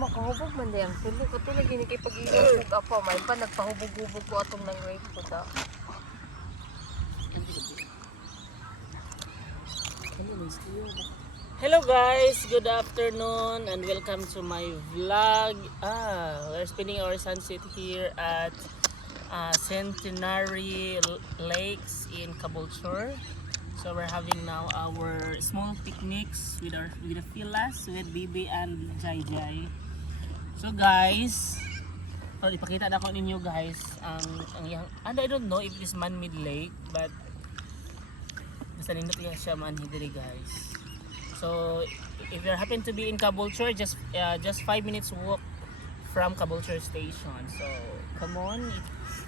makahubog man din. Sulo ko ito na gini kay pag-iubog apa. May pa nagpahubog-hubog ko atong nang rape ko da. Hello guys, good afternoon and welcome to my vlog. We're spending our sunset here at Centenary Lakes in Caboolture. So we're having now our small picnics with the Filas, with Bibi and Jai Jai. So guys, ipakita na ko ninyo guys ang I don't know if it is man-made lake, but basta nindot siya man diri guys. So if you happen to be in Caboolture, just 5 minutes walk from Caboolture station. So come on,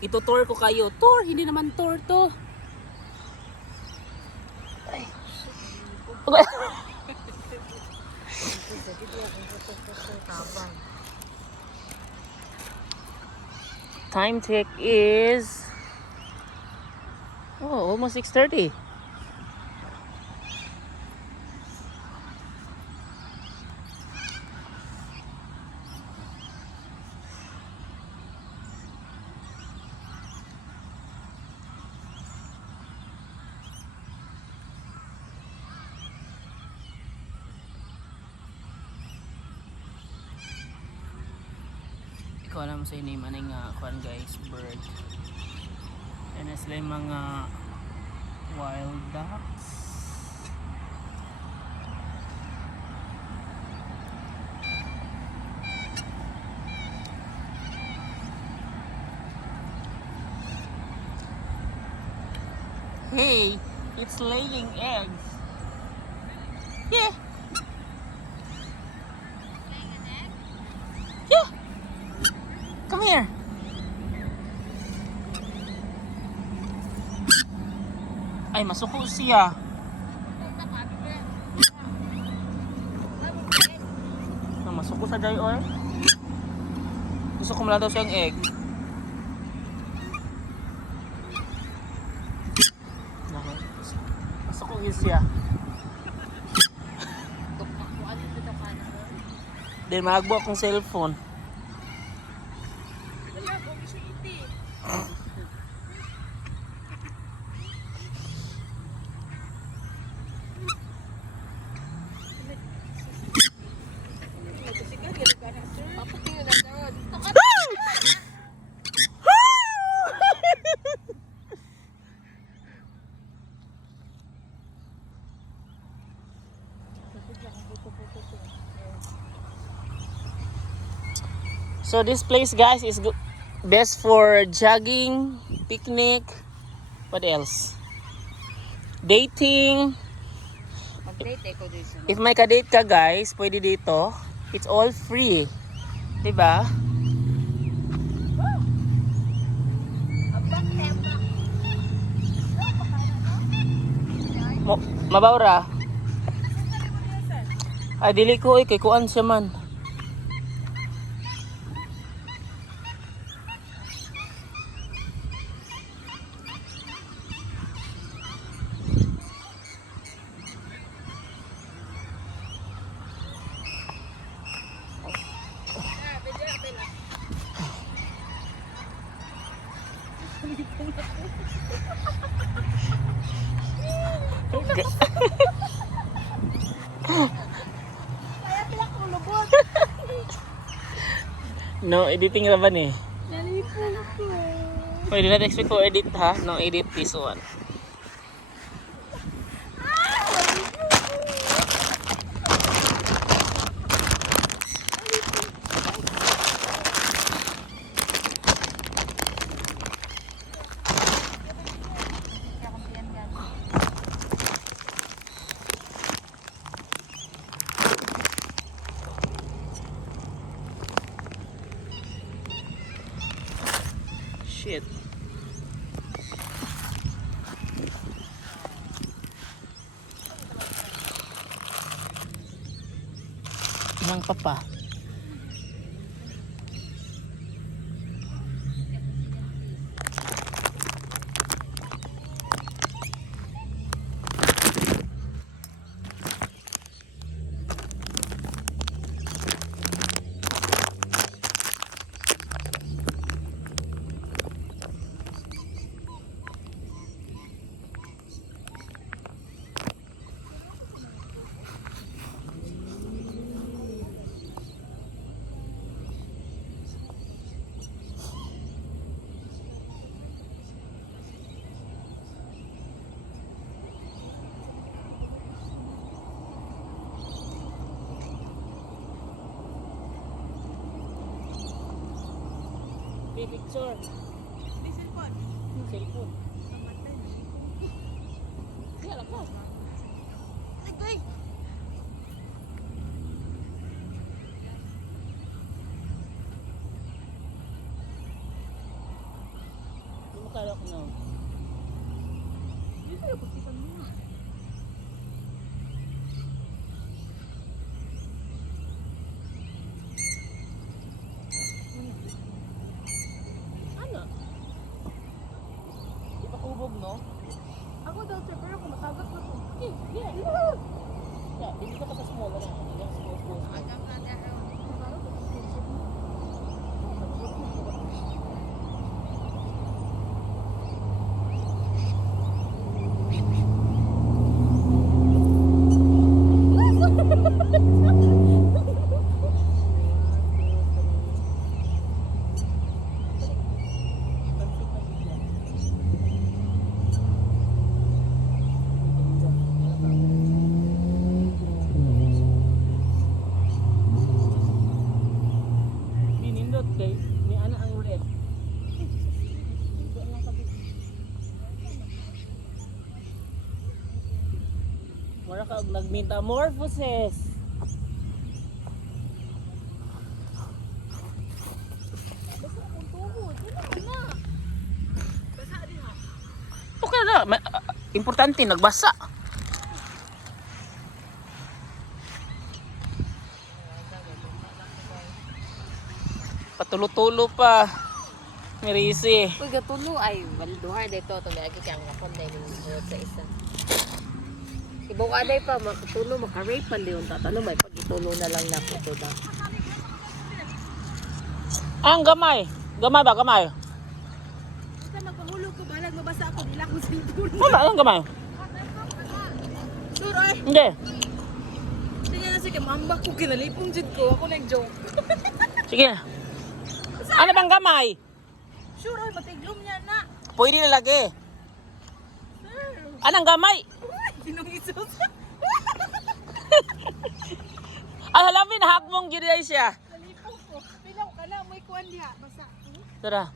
ito-tour ko kayo. Tour, hindi naman tour to. Time check is almost 6:30. Ikaw alam sa inyo maning kuan guys, bird. And sila yung mga wild ducks. Hey, it's laying eggs. Yeah. Come here. Ay, masuko siya. Masuko sa dry oil. Gusto ko mula daw siyang egg. Masuko siya. Then magbo akong cellphone. So this place guys is best for jogging, picnic, what else? Dating. If may ka-date ka guys, pwede dito. It's all free. Diba? Mabawra. Ay dili ko kay kuan siya man. No editing laban eh. Nalipong ko. Wait, do not expect for edit ha. No edit this one. Shit. Nang papa. Picture. Di cellphone. Cellphone. Namatay na. Kaya lang ka. Agay! Hindi mo kala ko na. Di sa'yo pagsipan mo nga. Ano? Di pa kubog, no? Ako daw sir, pero kung matagat na to. Yeah. Yeah, hindi ka pa sa small na. Yung small. Agam na niya. Parang ko Binindot guys, may ana ang red. Mura ka og nagmetamorphosis. basta akong tuhod. Ano na? Basta din ha. Okay na, importante nagbasa. Patulo-tulo pa. Mirisi. Uy, gatulo ay balduhar dito. Ito may agi kang kapon na yung sa isa. Ibaw ka day pa, makatulo, makarape man din yung tatano. May pagitulo na lang na ito na. Ang gamay. Gamay ba? Gamay. Basta magpahulog ko, balag mabasa ako. Nila akong cellphone. Wala, ang gamay. Sure, ay. Hindi. Tingnan na sige, mambak ko. Kinalipong jud ko. Ako nag-joke. Sige. Ano bang gamay? Sure, ay. Matiglom niya na. Pwede na lagi. Sir. Anong gamay? Sinong isos? Ay, halamin, hakmong giri ay siya. Nalipong ko. Pilaw ka na. May kuwan diha. Basa. Tara.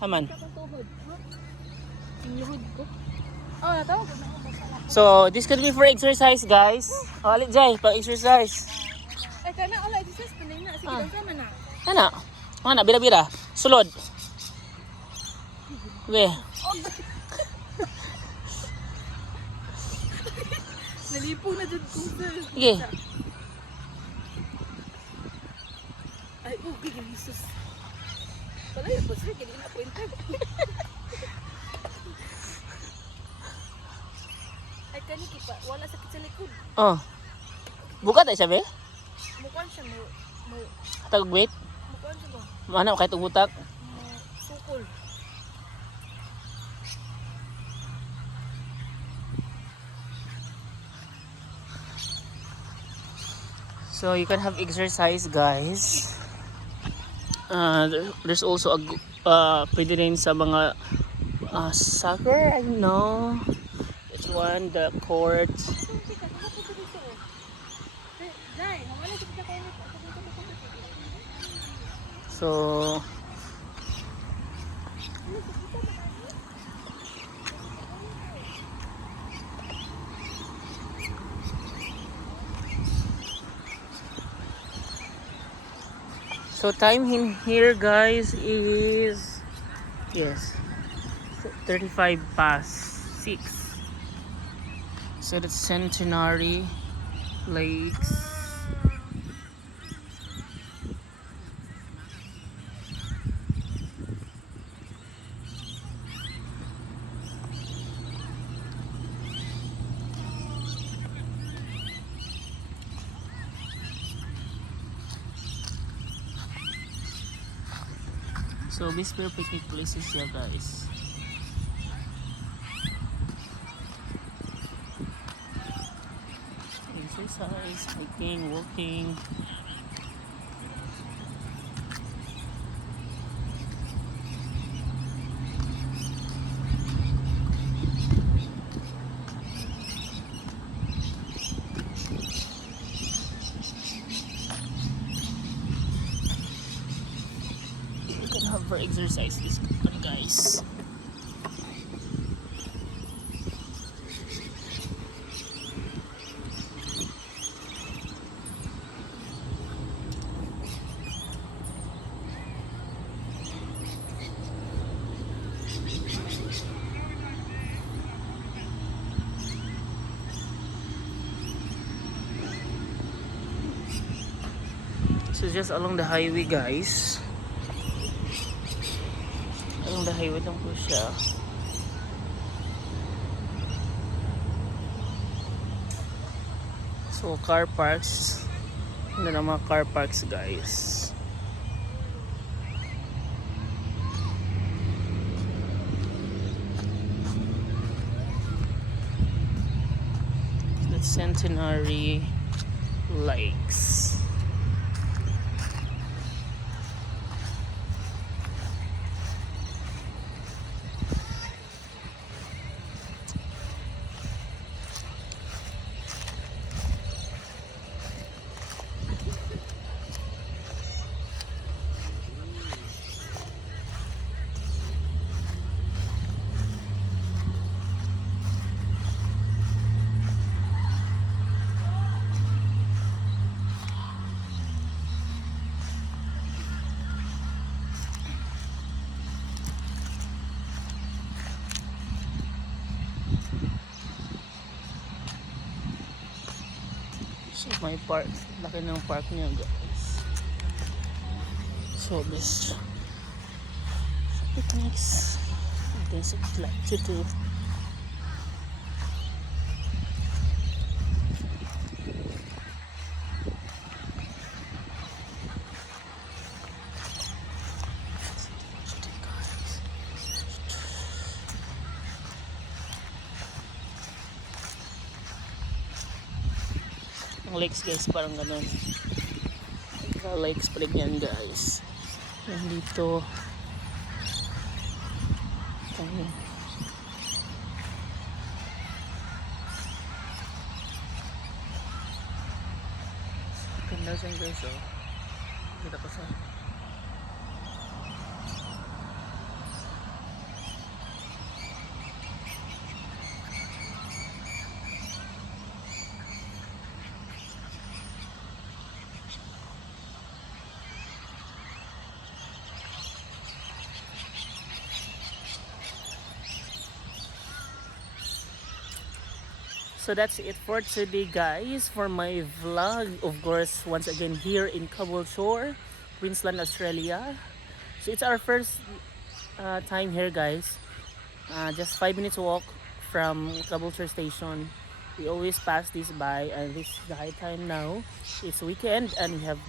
Haman. Kapag tuhod. Inyuhod ko. Oh, natawag ko na ako. Basa lang. So, this could be for exercise, guys. Alit Jai, pag-exercise. Ay, kana. Ala, exercise pa na. Sige, Ah. daw sama na. Ano? Ano? Bira-bira. Sulod. Be. Nalipong na dyan ko, sir. Sige. Ay, okay, Jesus. Pala yun po, sir. Kaya na-appointed. Ay, kaniki pa. Wala sakit sa likod. Oh. Buka tayo siya, be? Mukhaan siya mo. Tag-wait. Mukhaan siya mo. Ano, kahit ubutak. Sukol. So, you can have exercise, guys. There's also a pwede rin sa mga soccer, I know. Which one? The court. Jai, wala sa kita kayo. So, time in here, guys, is yes, 35 past 6. So that's Centenary Lakes. So these were picnic places here, guys. Exercise, hiking, walking. You can have for exercise this one, guys. So just along the highway, guys. Along the highway lang po siya. So car parks. Ganda ng mga car parks, guys. The Centenary Lakes. So may park, laki ng park niya, guys. So this picnics, there's a lot to do. Ang lakes, guys, parang ganun. Lakes pa rin yan, guys. Yan dito. Ayan. Ganda siya, guys, oh. Kita ko sa So that's it for today, guys, for my vlog. Of course, once again here in Caboolture, Queensland, Australia. So it's our first time here, guys. Just 5 minutes walk from Caboolture station. We always pass this by, and this is the high time now. It's weekend and we have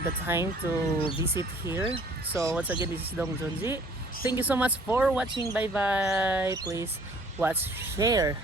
the time to visit here. So once again, this is Dong Junji. Thank you so much for watching. Bye bye. Please watch, share,